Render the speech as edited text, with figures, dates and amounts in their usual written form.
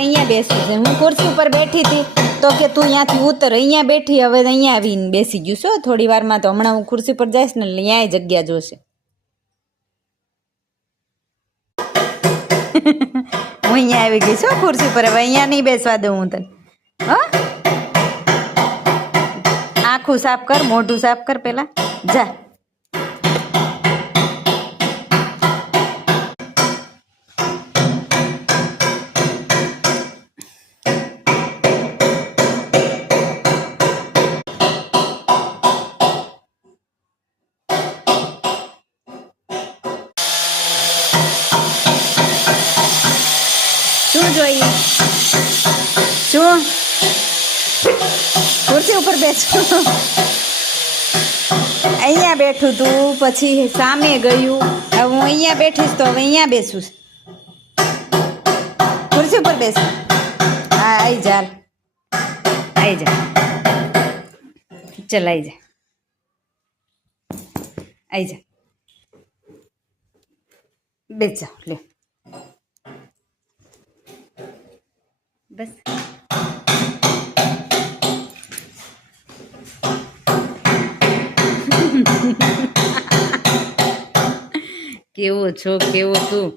અહીંયા બેસવું છે. હું ખુરશી ઉપર બેઠી હતી તો કે તું અહીંયાથી ઉતર, અહીંયા બેઠી, હવે અહીંયા આવીને બેસી ગયું છો થોડી વારમાં. તો હમણાં હું ખુરશી પર જઈશ ને અહીંયા જગ્યા જોશે. હું અહીંયા આવી ગઈ છું ખુરશી પર, હવે અહીંયા નહીં બેસવા દઉં હું તને. હા, આખું સાફ કર, મોઢું સાફ કર પેલા, જા. શું જોઈએ? શું ખુરશી ઉપર બેસું? અહીંયા બેઠું તું, પછી સામે ગયું, હવે હું અહીંયા બેઠીશ તો હવે અહીંયા બેસું. ખુરશી ઉપર બેસ. હા, આવી જા, આવી જા, ચલ આવી જા, આવી જા, બેસ જાઓ, લે બસ. કેવો છો, કેવો તું?